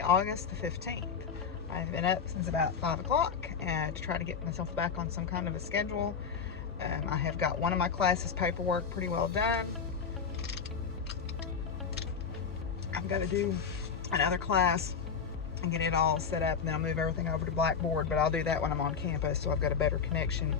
Monday, August the 15th. I've been up since about 5 o'clock to try to get myself back on some kind of a schedule. I have got one of my classes paperwork pretty well done. I've got to do another class and get it all set up, and then I'll move everything over to Blackboard, but I'll do that when I'm on campus, so I've got a better connection.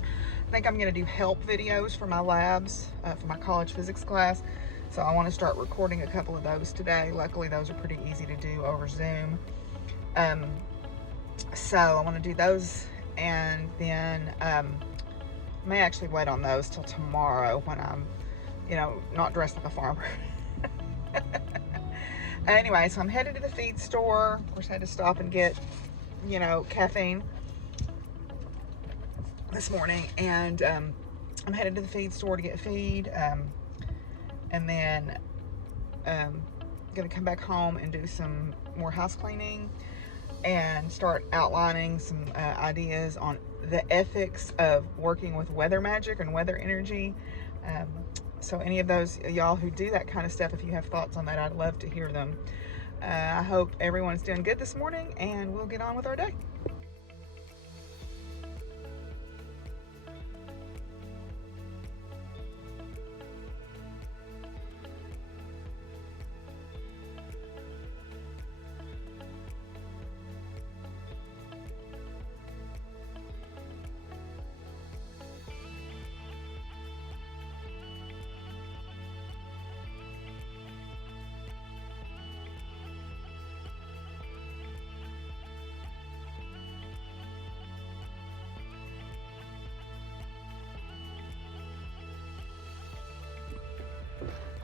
I think I'm going to do help videos for my labs, for my college physics class, so I want to start recording a couple of those today. Luckily, those are pretty easy to do over Zoom. So I want to do those, and then I may actually wait on those till tomorrow when I'm, not dressed like a farmer. Anyway, so I'm headed to the feed store. Of course, I had to stop and get, caffeine this morning. And I'm headed to the feed store to get feed. And then going to come back home and do some more house cleaning and start outlining some ideas on the ethics of working with weather magic and weather energy. So any of those y'all who do that kind of stuff, if you have thoughts on that, I'd love to hear them. I hope everyone's doing good this morning, and we'll get on with our day.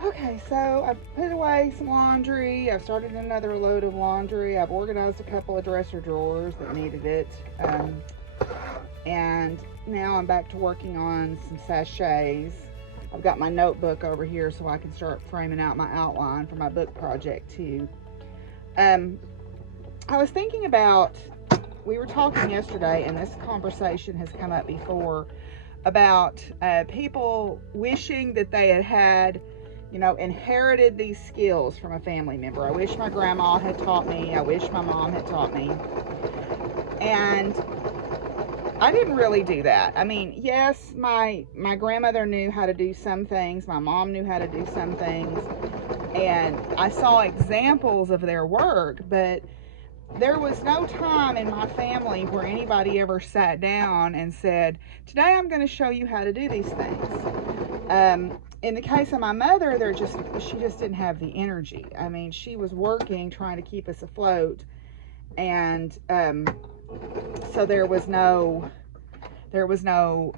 Okay, so I put away some laundry. I've started another load of laundry. I've organized a couple of dresser drawers that needed it. And now I'm back to working on some sachets. I've got my notebook over here so I can start framing out my outline for my book project too. I was thinking about, we were talking yesterday, and this conversation has come up before, about people wishing that they had inherited these skills from a family member. I wish my grandma had taught me. I wish my mom had taught me. And I didn't really do that. I mean, yes, my grandmother knew how to do some things. My mom knew how to do some things. And I saw examples of their work, but there was no time in my family where anybody ever sat down and said, today I'm going to show you how to do these things. In the case of my mother, she just didn't have the energy. I mean, she was working, trying to keep us afloat. And so there was no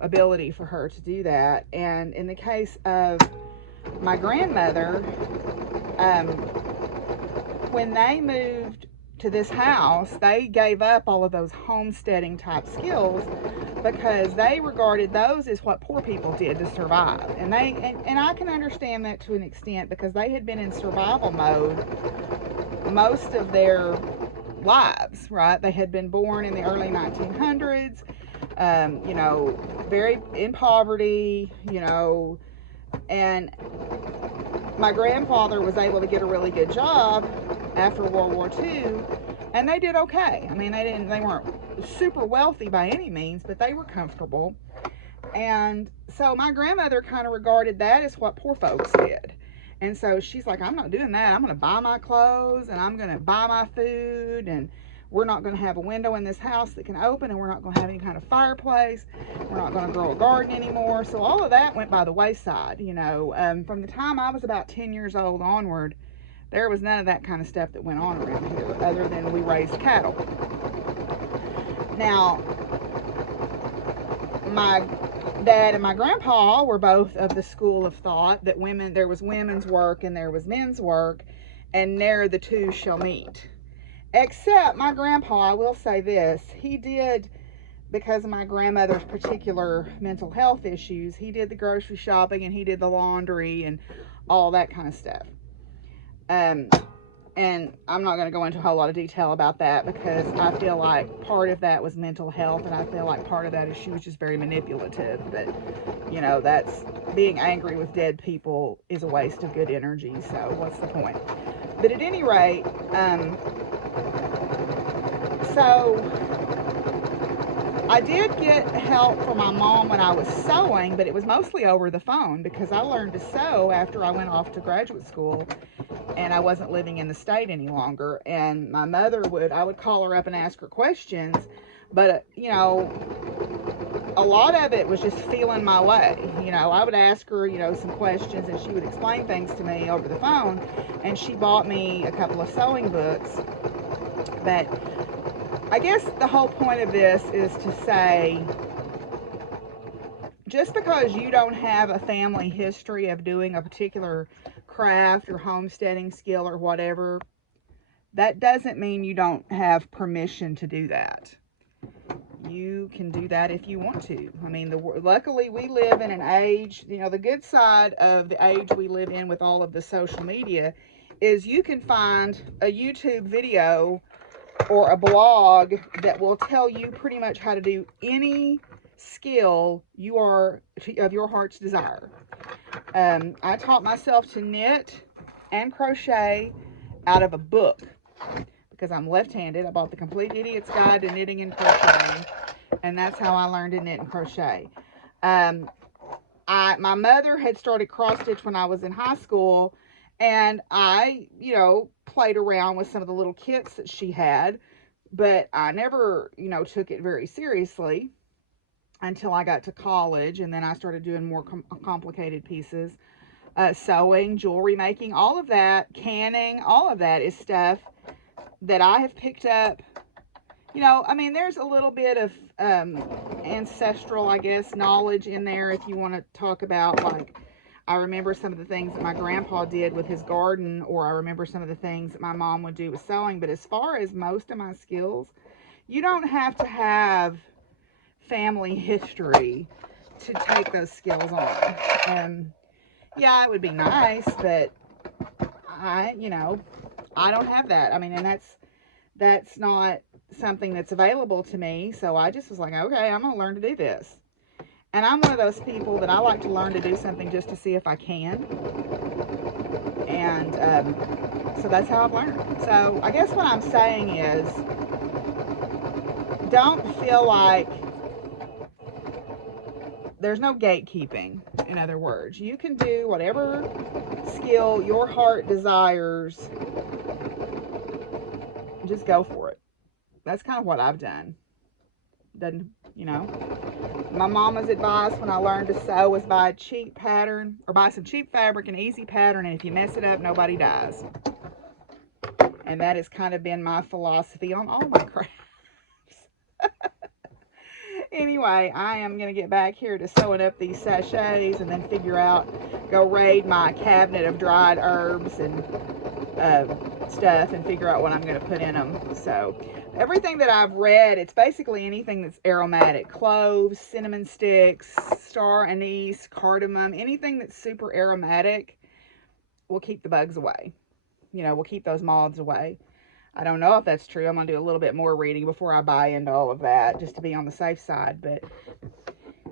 ability for her to do that. And in the case of my grandmother, when they moved to this house, they gave up all of those homesteading type skills because they regarded those as what poor people did to survive. And I can understand that to an extent, because they had been in survival mode most of their lives, right? They had been born in the early 1900s, very in poverty, and my grandfather was able to get a really good job after World War II, and they did okay. I mean, they weren't super wealthy by any means, but they were comfortable. And so my grandmother kind of regarded that as what poor folks did. And so she's like, I'm not doing that. I'm going to buy my clothes, and I'm going to buy my food, and we're not going to have a window in this house that can open, and we're not going to have any kind of fireplace. We're not going to grow a garden anymore. So all of that went by the wayside. From the time I was about 10 years old onward, there was none of that kind of stuff that went on around here, other than we raised cattle. Now, my dad and my grandpa were both of the school of thought that there was women's work and there was men's work, and ne'er the two shall meet. Except my grandpa, I will say this, he did, because of my grandmother's particular mental health issues, he did the grocery shopping and he did the laundry and all that kind of stuff. And I'm not going to go into a whole lot of detail about that, because I feel like part of that was mental health, and I feel like part of that is she was just very manipulative. But, that's being angry with dead people is a waste of good energy, so what's the point? But at any rate, So I did get help from my mom when I was sewing, but it was mostly over the phone because I learned to sew after I went off to graduate school and I wasn't living in the state any longer. And my mother I would call her up and ask her questions, but you know, a lot of it was just feeling my way. You know, I would ask her, you know, some questions and she would explain things to me over the phone, and she bought me a couple of sewing books. But I guess the whole point of this is to say, just because you don't have a family history of doing a particular craft or homesteading skill or whatever, that doesn't mean you don't have permission to do that. You can do that if you want to. I mean, luckily we live in an age, you know, the good side of the age we live in with all of the social media is you can find a YouTube video or a blog that will tell you pretty much how to do any skill you are of your heart's desire. I taught myself to knit and crochet out of a book because I'm left-handed. I bought the Complete Idiot's Guide to Knitting and Crocheting, and that's how I learned to knit and crochet. My mother had started cross stitch when I was in high school, and I, you know, played around with some of the little kits that she had, but I never, you know, took it very seriously until I got to college, and then I started doing more complicated pieces. Sewing, jewelry making, all of that, canning, all of that is stuff that I have picked up. You know, I mean, there's a little bit of ancestral, I guess, knowledge in there if you want to talk about, like, I remember some of the things that my grandpa did with his garden, or I remember some of the things that my mom would do with sewing. But as far as most of my skills, you don't have to have family history to take those skills on. Yeah, it would be nice, but you know, I don't have that. I mean, and that's not something that's available to me. So I just was like, okay, I'm going to learn to do this. And I'm one of those people that I like to learn to do something just to see if I can. And so that's how I've learned. So I guess what I'm saying is, don't feel like there's no gatekeeping. In other words, you can do whatever skill your heart desires. Just go for it. That's kind of what I've done. Doesn't, you know, my mama's advice when I learned to sew was buy a cheap pattern, or buy some cheap fabric and easy pattern, and if you mess it up, nobody dies. And that has kind of been my philosophy on all my crafts. Anyway, I am going to get back here to sewing up these sachets and then go raid my cabinet of dried herbs and stuff and figure out what I'm going to put in them. So everything that I've read, it's basically anything that's aromatic. Cloves, cinnamon sticks, star anise, cardamom, anything that's super aromatic will keep the bugs away. You know, will keep those moths away. I don't know if that's true. I'm going to do a little bit more reading before I buy into all of that, just to be on the safe side. But,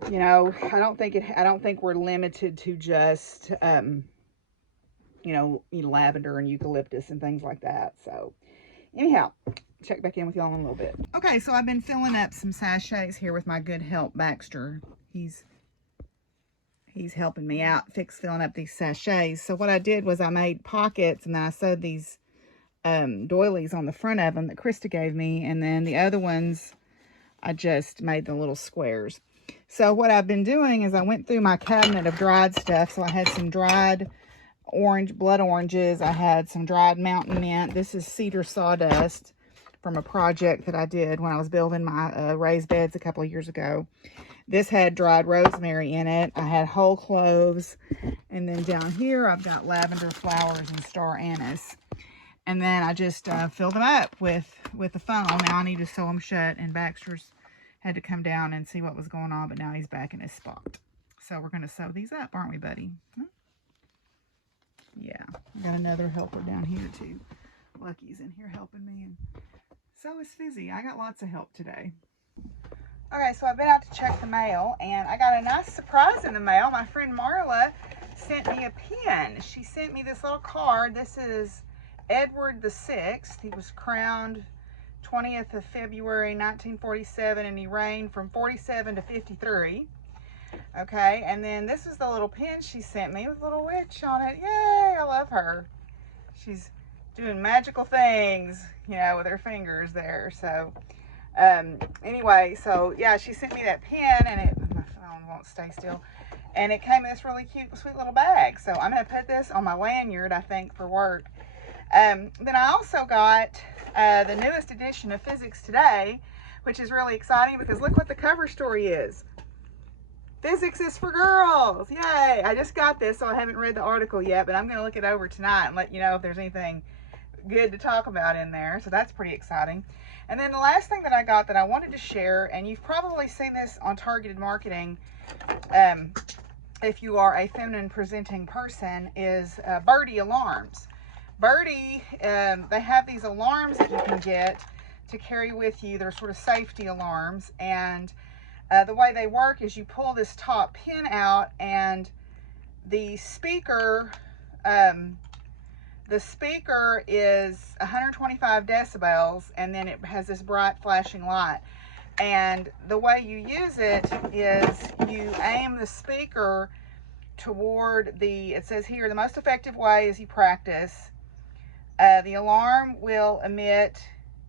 you know, I don't think we're limited to just, you know, lavender and eucalyptus and things like that. So, anyhow, check back in with y'all in a little bit. Okay, so I've been filling up some sachets here with my good help, Baxter. He's helping me out, filling up these sachets. So what I did was I made pockets, and then I sewed these doilies on the front of them that Krista gave me, and then the other ones I just made the little squares. So what I've been doing is I went through my cabinet of dried stuff. So I had some dried blood oranges. I had some dried mountain mint. This is cedar sawdust from a project that I did when I was building my raised beds a couple of years ago. This had dried rosemary in it. I had whole cloves, and then down here I've got lavender flowers and star anise. And then I just filled them up with the funnel. Now I need to sew them shut, and Baxter's had to come down and see what was going on, but now he's back in his spot. So we're going to sew these up, aren't we, buddy? Huh? Yeah, got another helper down here too. Lucky's in here helping me, and so is Fizzy. I got lots of help today. Okay, so I've been out to check the mail, and I got a nice surprise in the mail. My friend Marla sent me a pen. She sent me this little card. This is Edward VI. He was crowned 20th of February 1947, and he reigned from 47 to 53. Okay, and then this is the little pin she sent me with a little witch on it. Yay, I love her. She's doing magical things, you know, with her fingers there. So anyway, so yeah, she sent me that pin, and my phone won't stay still, and it came in this really cute, sweet little bag. So I'm going to put this on my lanyard, I think, for work. Then I also got the newest edition of Physics Today, which is really exciting because look what the cover story is. Physics is for girls. Yay. I just got this, so I haven't read the article yet, but I'm going to look it over tonight and let you know if there's anything good to talk about in there. So that's pretty exciting. And then the last thing that I got that I wanted to share, and you've probably seen this on targeted marketing if you are a feminine presenting person, is Birdie alarms. Birdie, they have these alarms that you can get to carry with you. They're sort of safety alarms, and the way they work is you pull this top pin out, and the speaker is 125 decibels, and then it has this bright flashing light. And the way you use it is you aim the speaker toward it says here, the most effective way is you practice. The alarm will emit,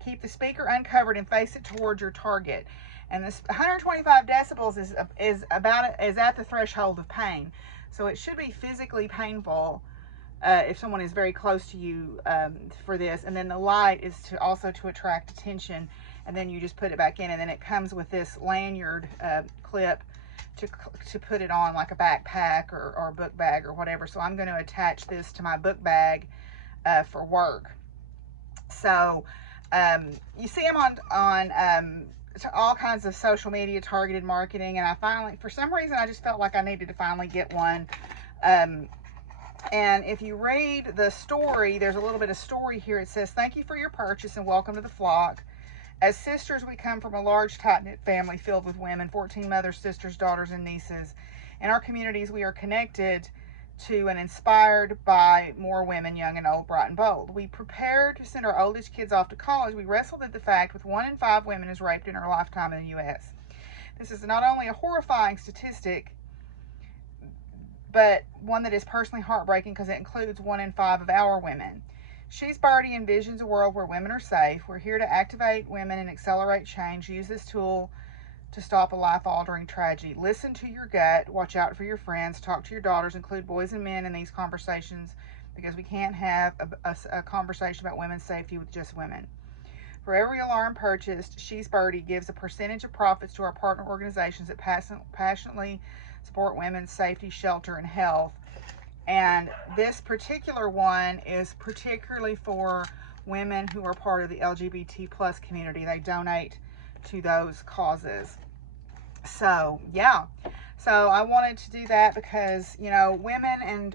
keep the speaker uncovered and face it towards your target. And this 125 decibels is at the threshold of pain. So it should be physically painful if someone is very close to you for this. And then the light is also to attract attention. And then you just put it back in, and then it comes with this lanyard clip to put it on, like a backpack or a book bag or whatever. So I'm going to attach this to my book bag for work. So you see them on all kinds of social media, targeted marketing, and I finally, for some reason, I just felt like I needed to finally get one. And if you read the story, there's a little bit of story here. It says, "Thank you for your purchase and welcome to the flock. As sisters, we come from a large, tight-knit family filled with women, 14 mothers, sisters, daughters, and nieces. In our communities, we are connected to and inspired by more women, young and old, bright and bold. We prepare to send our oldest kids off to college. We wrestled at the fact with 1 in 5 women is raped in her lifetime in the U.S. This is not only a horrifying statistic, but one that is personally heartbreaking because it includes 1 in 5 of our women. She's Birdie envisions a world where women are safe. We're here to activate women and accelerate change. Use this tool to stop a life-altering tragedy. Listen to your gut. Watch out for your friends. Talk to your daughters. Include boys and men in these conversations because we can't have a conversation about women's safety with just women. For every alarm purchased, She's Birdie gives a percentage of profits to our partner organizations that passionately support women's safety, shelter, and health. And this particular one is particularly for women who are part of the LGBT plus community. They donate to those causes. So yeah, so I wanted to do that because, you know, women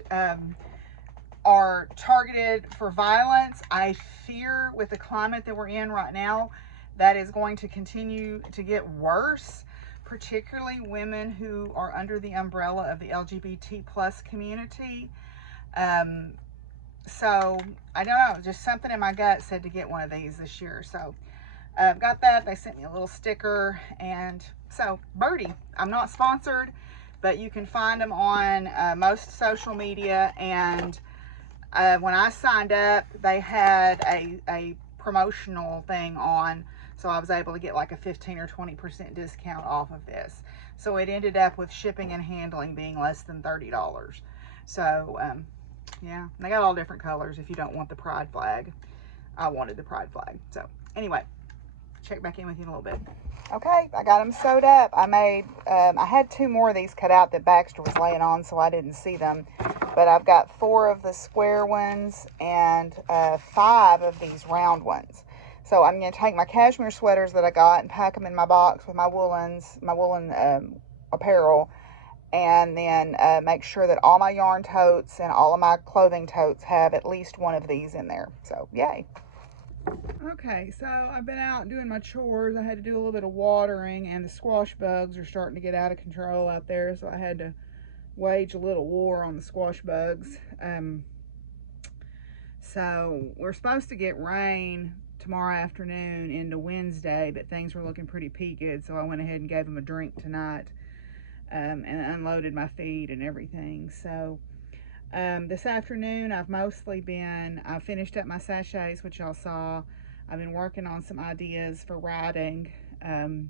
are targeted for violence. I fear with the climate that we're in right now, that is going to continue to get worse, particularly women who are under the umbrella of the LGBT plus community. So I don't know, just something in my gut said to get one of these this year. So I've got that. They sent me a little sticker. And so Birdie, I'm not sponsored, but you can find them on most social media. And when I signed up, they had a promotional thing on, so I was able to get like a 15 or 20% discount off of this. So it ended up with shipping and handling being less than $30. So yeah, they got all different colors if you don't want the pride flag. I wanted the pride flag. So anyway, check back in with you in a little bit. Okay, I got them sewed up. I had 2 more of these cut out that Baxter was laying on, so I didn't see them. But I've got 4 of the square ones and 5 of these round ones. So I'm going to take my cashmere sweaters that I got and pack them in my box with my woolen apparel, and then make sure that all my yarn totes and all of my clothing totes have at least one of these in there. So yay. Okay, so I've been out doing my chores. I had to do a little bit of watering, and the squash bugs are starting to get out of control out there, so I had to wage a little war on the squash bugs. So we're supposed to get rain tomorrow afternoon into Wednesday, but things were looking pretty good, so I went ahead and gave them a drink tonight, and unloaded my feed and everything. So this afternoon I finished up my sachets, which y'all saw. I've been working on some ideas for writing, and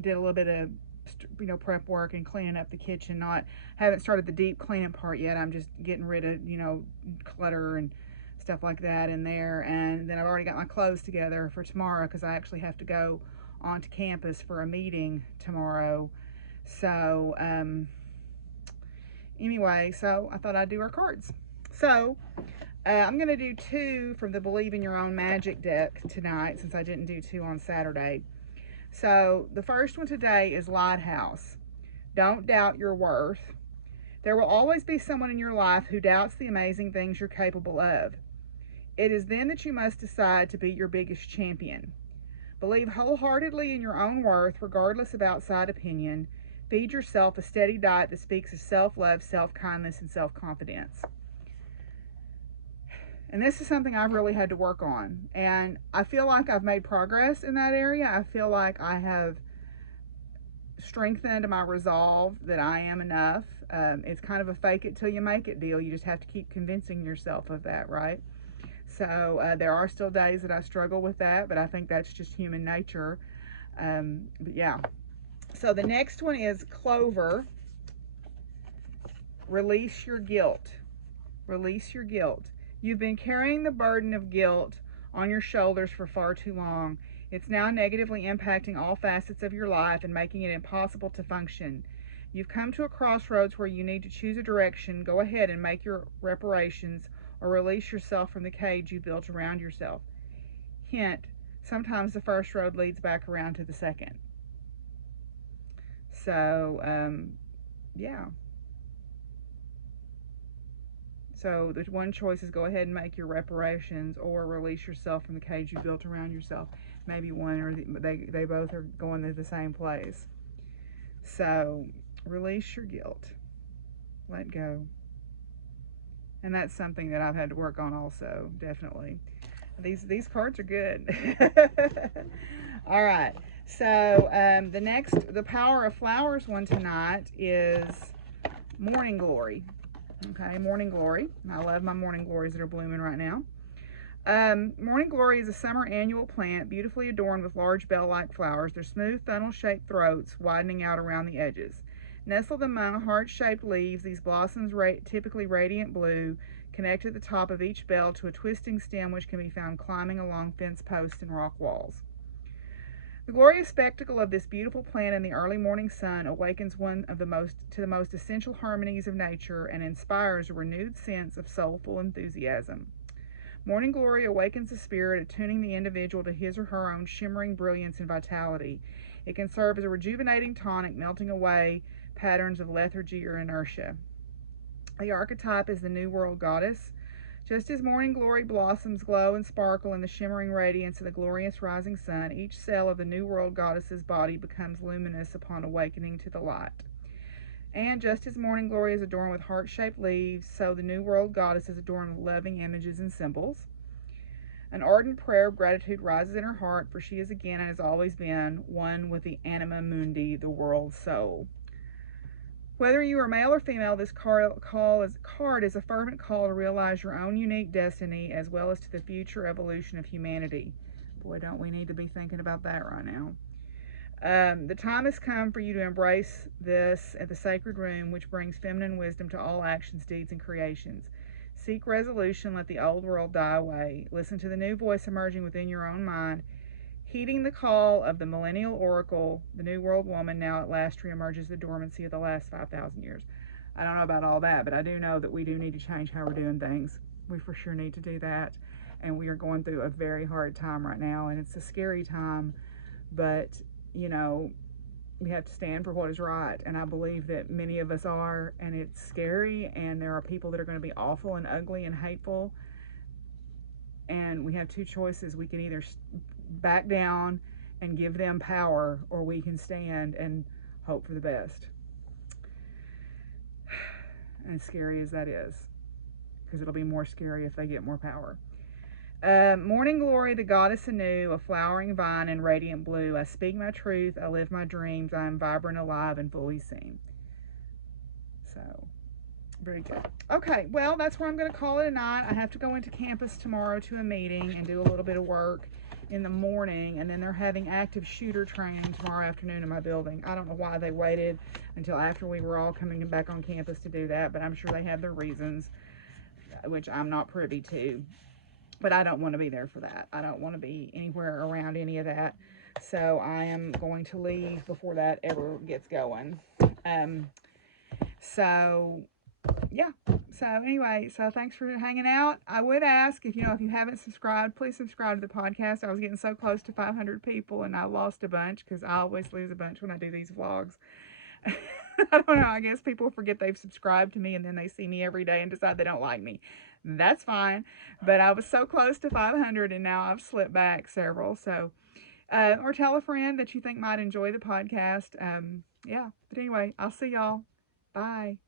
did a little bit of prep work and cleaning up the kitchen. Haven't started the deep cleaning part yet. I'm just getting rid of clutter and stuff like that in there. And then I've already got my clothes together for tomorrow, because I actually have to go onto campus for a meeting tomorrow. So anyway, so I thought I'd do our cards. So I'm going to do 2 from the Believe in Your Own Magic deck tonight, since I didn't do 2 on Saturday. So the first one today is Lighthouse. Don't doubt your worth. There will always be someone in your life who doubts the amazing things you're capable of. It is then that you must decide to be your biggest champion. Believe wholeheartedly in your own worth, regardless of outside opinion. Feed yourself a steady diet that speaks of self-love, self-kindness, and self-confidence. And this is something I've really had to work on. And I feel like I've made progress in that area. I feel like I have strengthened my resolve that I am enough. It's kind of a fake it till you make it deal. You just have to keep convincing yourself of that, right? So there are still days that I struggle with that, but I think that's just human nature. But yeah. So the next one is Clover. Release your guilt. Release your guilt. You've been carrying the burden of guilt on your shoulders for far too long. It's now negatively impacting all facets of your life and making it impossible to function. You've come to a crossroads where you need to choose a direction. Go ahead and make your reparations, or release yourself from the cage you built around yourself. Hint, sometimes the first road leads back around to the second. So, yeah. So the one choice is go ahead and make your reparations, or release yourself from the cage you built around yourself. Maybe one, or they both are going to the same place. So release your guilt. Let go. And that's something that I've had to work on also, definitely. These cards are good. All right. So the Power of Flowers one tonight is Morning Glory. Okay, Morning Glory. I love my Morning Glories that are blooming right now. Morning Glory is a summer annual plant, beautifully adorned with large bell-like flowers. Their smooth funnel-shaped throats widening out around the edges. Nestled among heart-shaped leaves, these blossoms, typically radiant blue, connect at the top of each bell to a twisting stem which can be found climbing along fence posts and rock walls. The glorious spectacle of this beautiful plant in the early morning sun awakens one to the most essential harmonies of nature, and inspires a renewed sense of soulful enthusiasm. Morning Glory awakens the spirit, attuning the individual to his or her own shimmering brilliance and vitality. It can serve as a rejuvenating tonic, melting away patterns of lethargy or inertia. The archetype is the New World Goddess. Just as Morning Glory blossoms glow and sparkle in the shimmering radiance of the glorious rising sun, each cell of the New World Goddess's body becomes luminous upon awakening to the light. And just as Morning Glory is adorned with heart-shaped leaves, so the New World Goddess is adorned with loving images and symbols. An ardent prayer of gratitude rises in her heart, for she is again and has always been one with the anima mundi, the world soul. Whether you are male or female, this card is a fervent call to realize your own unique destiny, as well as to the future evolution of humanity. Boy, don't we need to be thinking about that right now. The time has come for you to embrace this at the sacred room, which brings feminine wisdom to all actions, deeds, and creations. Seek resolution, let the old world die away. Listen to the new voice emerging within your own mind. Heeding the call of the millennial oracle, the New World Woman now at last reemerges the dormancy of the last 5,000 years. I don't know about all that, but I do know that we do need to change how we're doing things. We for sure need to do that. And we are going through a very hard time right now, and it's a scary time, but, you know, we have to stand for what is right, and I believe that many of us are, and it's scary, and there are people that are going to be awful and ugly and hateful, and we have two choices. We can either back down and give them power, or we can stand and hope for the best. as scary as that is, because it'll be more scary if they get more power. Morning glory, the goddess anew, a flowering vine in radiant blue. I speak my truth, I live my dreams, I am vibrant, alive, and fully seen. So, very good. Okay, well, that's where I'm going to call it a night. I have to go into campus tomorrow to a meeting and do a little bit of work in the morning, and then they're having active shooter training tomorrow afternoon in my building. I don't know why they waited until after we were all coming back on campus to do that, but I'm sure they have their reasons, which I'm not privy to. But I don't want to be there for that. I don't want to be anywhere around any of that. So I am going to leave before that ever gets going. So yeah. So anyway, so thanks for hanging out. I would ask if you haven't subscribed, please subscribe to the podcast. I was getting so close to 500 people and I lost a bunch because I always lose a bunch when I do these vlogs. I don't know. I guess people forget they've subscribed to me and then they see me every day and decide they don't like me. That's fine. But I was so close to 500 and now I've slipped back several. So, or tell a friend that you think might enjoy the podcast. Yeah. But anyway, I'll see y'all. Bye.